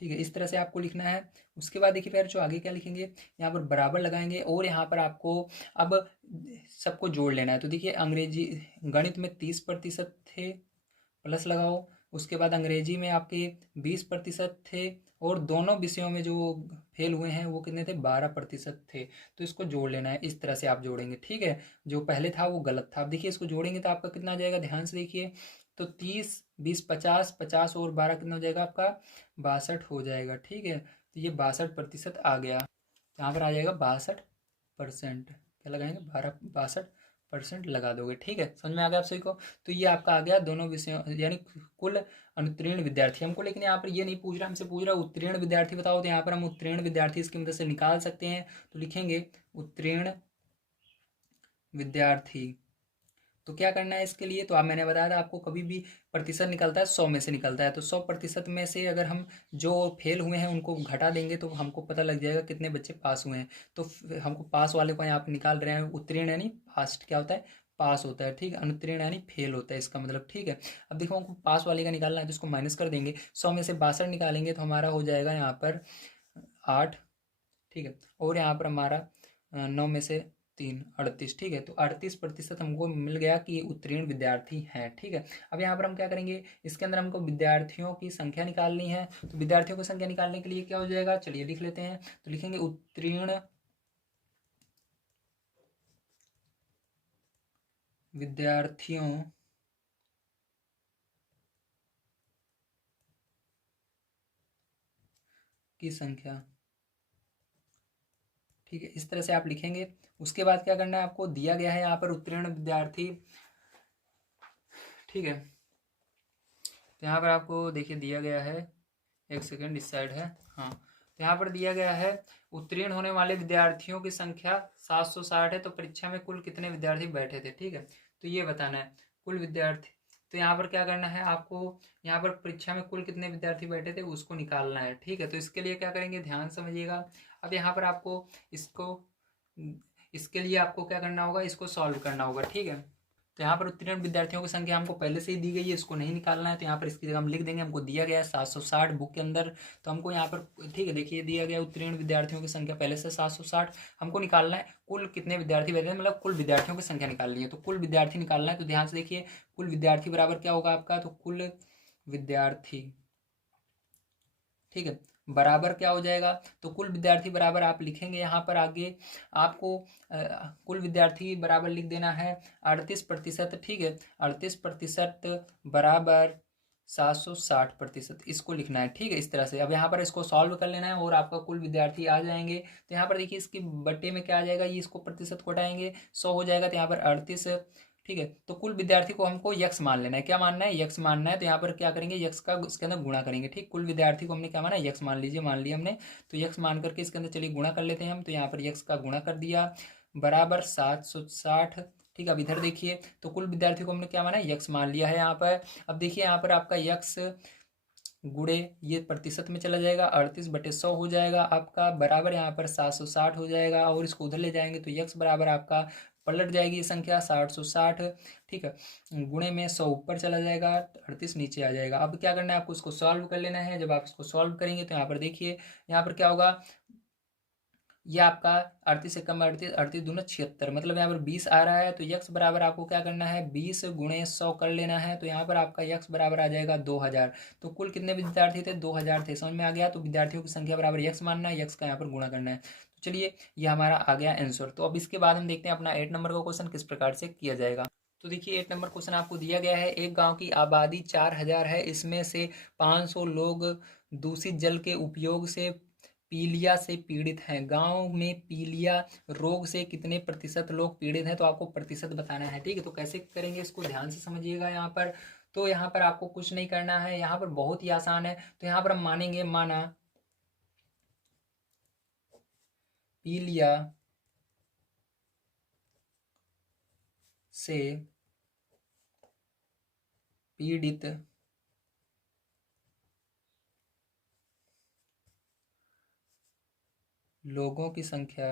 ठीक है। इस तरह से आपको लिखना है। उसके बाद देखिए फिर जो आगे क्या लिखेंगे, यहाँ पर बराबर लगाएंगे और यहाँ पर आपको अब सबको जोड़ लेना है। तो देखिए अंग्रेजी गणित में 30% थे, प्लस लगाओ। उसके बाद अंग्रेजी में आपके 20% थे, और दोनों विषयों में जो फेल हुए हैं वो कितने थे, 12% थे। तो इसको जोड़ लेना है, इस तरह से आप जोड़ेंगे, ठीक है। जो पहले था वो गलत था। अब देखिए इसको जोड़ेंगे तो आपका कितना आ जाएगा, ध्यान से देखिए। तो 30, 20, 50, 50 और 12 कितना हो जाएगा आपका, 62 हो जाएगा, ठीक है। तो ये 62% आ गया। यहाँ पर आ जाएगा 62%। क्या लगाएंगे, 62% लगा दोगे, ठीक है। समझ में आ गया आप सभी को। तो ये आपका आ गया दोनों विषयों, यानी कुल अनुत्तीर्ण विद्यार्थी हमको। लेकिन यहाँ पर ये नहीं पूछ रहा, हमसे पूछ रहा उत्तीर्ण विद्यार्थी बताओ। तो यहाँ पर हम उत्तीर्ण विद्यार्थी इसकी मदद से निकाल सकते हैं। तो लिखेंगे उत्तीर्ण विद्यार्थी। तो क्या करना है इसके लिए, तो आप मैंने बताया था आपको, कभी भी प्रतिशत निकलता है 100 में से निकलता है। तो 100% में से अगर हम जो फेल हुए हैं उनको घटा देंगे तो हमको पता लग जाएगा कितने बच्चे पास हुए हैं। तो हमको पास वाले को यहाँ पे निकाल रहे हैं। उत्तीर्ण यानी पास क्या होता है, पास होता है, ठीक है। अनुत्तीर्ण यानी फेल होता है, इसका मतलब, ठीक है। अब देखो हमको पास वाले का निकालना है, तो इसको माइनस कर देंगे। 100 में से 62 निकालेंगे तो हमारा हो जाएगा यहाँ पर 8, ठीक है। और यहाँ पर हमारा 9 में से 3, 38, ठीक है। तो 38% हमको मिल गया कि ये उत्तीर्ण विद्यार्थी हैं, ठीक है। अब यहाँ पर हम क्या करेंगे, इसके अंदर हमको विद्यार्थियों की संख्या निकालनी है। तो विद्यार्थियों की संख्या निकालने के लिए क्या हो जाएगा, चलिए लिख लेते हैं। तो लिखेंगे उत्तीर्ण विद्यार्थियों की संख्या, ठीक है। इस तरह से आप लिखेंगे। उसके बाद क्या करना है आपको, दिया गया है यहाँ पर उत्तीर्ण विद्यार्थी, ठीक है। तो यहाँ पर आपको देखिए दिया गया है, एक सेकेंड, इस साइड है, हाँ। तो यहाँ पर दिया गया है उत्तीर्ण होने वाले विद्यार्थियों की संख्या 760 है। तो परीक्षा में कुल कितने विद्यार्थी बैठे थे, ठीक है। तो ये बताना है कुल विद्यार्थी। तो यहाँ पर क्या करना है आपको, यहाँ पर परीक्षा में कुल कितने विद्यार्थी बैठे थे उसको निकालना है, ठीक है। तो इसके लिए क्या करेंगे, ध्यान समझिएगा। अब यहाँ पर आपको इसको, इसके लिए आपको क्या करना होगा, इसको सॉल्व करना होगा, ठीक है। तो यहाँ पर उत्तीर्ण विद्यार्थियों की संख्या हमको पहले से ही दी गई है, इसको नहीं निकालना है। तो यहाँ पर इसकी जगह हम लिख देंगे, हमको दिया गया है 760 बुक के अंदर। तो हमको यहाँ पर, ठीक है, देखिए दिया गया उत्तीर्ण विद्यार्थियों की संख्या पहले से 760। हमको निकालना है कुल कितने विद्यार्थी बैठे हैं, मतलब कुल विद्यार्थियों की संख्या निकालनी है। तो कुल विद्यार्थी निकालना है। तो ध्यान से देखिए, कुल विद्यार्थी बराबर क्या होगा आपका, तो कुल विद्यार्थी, ठीक है, बराबर क्या हो जाएगा। तो कुल विद्यार्थी बराबर आप लिखेंगे यहाँ पर आगे आपको कुल विद्यार्थी बराबर लिख देना है 38%, ठीक है। 38% बराबर 760%, इसको लिखना है, ठीक है। इस तरह से अब यहाँ पर इसको सॉल्व कर लेना है और आपका कुल विद्यार्थी आ जाएंगे। तो यहाँ पर देखिए इसकी बट्टे में क्या आ जाएगा, ये इसको प्रतिशत को हटाएंगे, 100 हो जाएगा। तो यहाँ पर 38, ठीक है। तो कुल विद्यार्थी को हमको यक्स मान लेना है, क्या मानना है, यक्स मानना है। तो यहाँ पर क्या करेंगे, यक्स का इसके अंदर गुणा करेंगे, ठीक। कुल विद्यार्थी को हमने क्या माना, यक्स मान लीजिए, मान लिया हमने। तो यक्स मान करके इसके अंदर चलिए गुणा कर लेते हैं हम। तो यहाँ पर यक्स का गुणा कर दिया, बराबर 760, ठीक है। अब इधर देखिए, तो कुल विद्यार्थी को हमने क्या माना, यक्स मान लिया है यहाँ पर। अब देखिए यहाँ पर आपका यक्स गुणे ये प्रतिशत में चला जाएगा, 38/100 हो जाएगा आपका, बराबर यहाँ पर 760 हो जाएगा। और इसको उधर ले जाएंगे तो यक्स बराबर आपका पलट जाएगी ये संख्या 760, ठीक है। गुणे में 100 ऊपर चला जाएगा, 38 नीचे आ जाएगा। अब क्या करना है आपको, इसको सॉल्व कर लेना है। जब आप इसको सॉल्व करेंगे तो यहाँ पर देखिए, यहाँ पर क्या होगा, ये आपका 38 से कम, 38, 38 दूना 76, मतलब यहाँ पर 20 आ रहा है। तो यक्स बराबर आपको क्या करना है, 20 गुणे 100 कर लेना है। तो यहाँ पर आपका यक्स बराबर आ जाएगा 2000। तो कुल कितने विद्यार्थी थे, 2000 थे, समझ में आ गया। तो विद्यार्थियों की संख्या बराबर यक्स मानना है, यक्स का यहाँ पर गुणा करना है। तो चलिए ये हमारा आ गया आंसर। तो अब इसके बाद हम देखते हैं अपना 8 नंबर का क्वेश्चन किस प्रकार से किया जाएगा। तो देखिए 8 नंबर क्वेश्चन आपको दिया गया है। एक गांव की आबादी 4000 है, इसमें से 500 लोग दूषित जल के उपयोग से पीलिया से पीड़ित हैं। गांव में पीलिया रोग से कितने प्रतिशत लोग पीड़ित हैं, तो आपको प्रतिशत बताना है, ठीक है। तो कैसे करेंगे इसको, ध्यान से समझिएगा यहाँ पर। तो यहाँ पर आपको कुछ नहीं करना है, यहाँ पर बहुत ही आसान है। तो यहाँ पर हम मानेंगे, माना पीलिया से पीड़ित लोगों की संख्या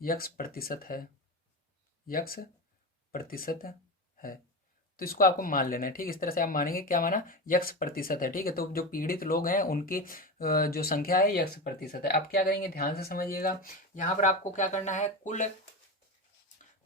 यक्स प्रतिशत है, यक्स प्रतिशत है। तो इसको आपको मान लेना है, ठीक। इस तरह से आप मानेंगे, क्या माना, यक्स प्रतिशत है, ठीक है। तो जो पीड़ित लोग हैं उनकी जो संख्या है यक्स प्रतिशत है। अब क्या करेंगे, ध्यान से समझिएगा। यहाँ पर आपको क्या करना है, कुल,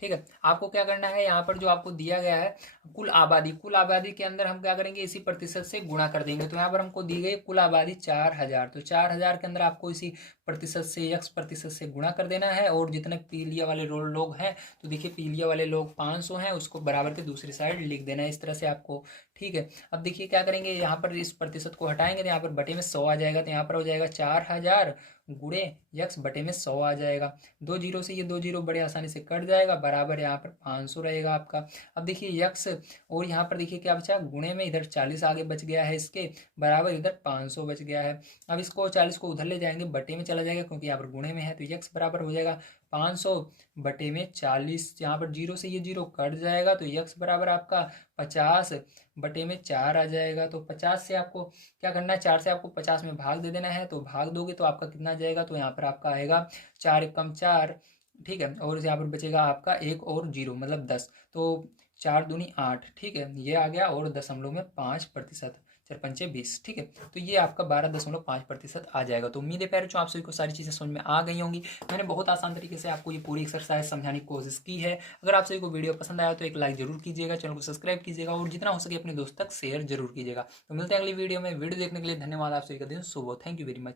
ठीक है, आपको क्या करना है, यहाँ पर जो आपको दिया गया है कुल आबादी, कुल आबादी के अंदर हम क्या करेंगे, इसी प्रतिशत से गुणा कर देंगे। तो यहाँ पर हमको दी गई कुल आबादी 4000, तो 4000 के अंदर आपको इसी प्रतिशत से, यक्स प्रतिशत से गुणा कर देना है। और जितने पीलिया वाले लोग हैं, तो देखिए पीलिया वाले लोग 500 हैं, उसको बराबर के दूसरी साइड लिख देना है इस तरह से आपको, ठीक है। अब देखिए क्या करेंगे, यहाँ पर इस प्रतिशत को हटाएंगे तो यहाँ पर बटे में 100 आ जाएगा। तो यहाँ पर हो जाएगा 4000 गुणे यक्स बटे में 100 आ जाएगा। 2 जीरो से ये 2 जीरो बड़े आसानी से कट जाएगा, बराबर यहाँ पर 500 रहेगा आपका। अब देखिए यक्स, और यहाँ पर देखिए क्या बचा, गुणे में इधर 40 आगे बच गया है इसके, बराबर इधर 500 बच गया है। अब इसको 40 को उधर ले जाएंगे, बटे में चला जाएगा क्योंकि यहाँ पर गुणे में है। तो यक्स बराबर हो जाएगा 500 बटे में 40, यहाँ पर जीरो से ये जीरो कट जाएगा। तो यक्स बराबर आपका 50 बटे में 4 आ जाएगा। तो 50 से आपको क्या करना है, 4 से आपको 50 में भाग दे देना है। तो भाग दोगे तो आपका कितना जाएगा, तो यहाँ पर आपका आएगा 4 एकम 4, ठीक है। और यहाँ पर बचेगा आपका एक और जीरो, मतलब 10। तो 4 दूनी 8, ठीक है, ये आ गया। और दशमलव में 5%, 4×5 = 20, ठीक है। तो ये आपका 12.5% आ जाएगा। तो उम्मीद है प्यारे जो आप सभी को सारी चीज़ें समझ में आ गई होंगी। मैंने बहुत आसान तरीके से आपको ये पूरी एक्सरसाइज समझाने की कोशिश की है। अगर आप सभी को वीडियो पसंद आया तो एक लाइक जरूर कीजिएगा, चैनल को सब्सक्राइब कीजिएगा और जितना हो सके अपने दोस्त तक शेयर जरूर कीजिएगा। तो मिलते हैं अगली वीडियो में। वीडियो देखने के लिए धन्यवाद। आप सभी का दिन शुभ हो। Thank you very much.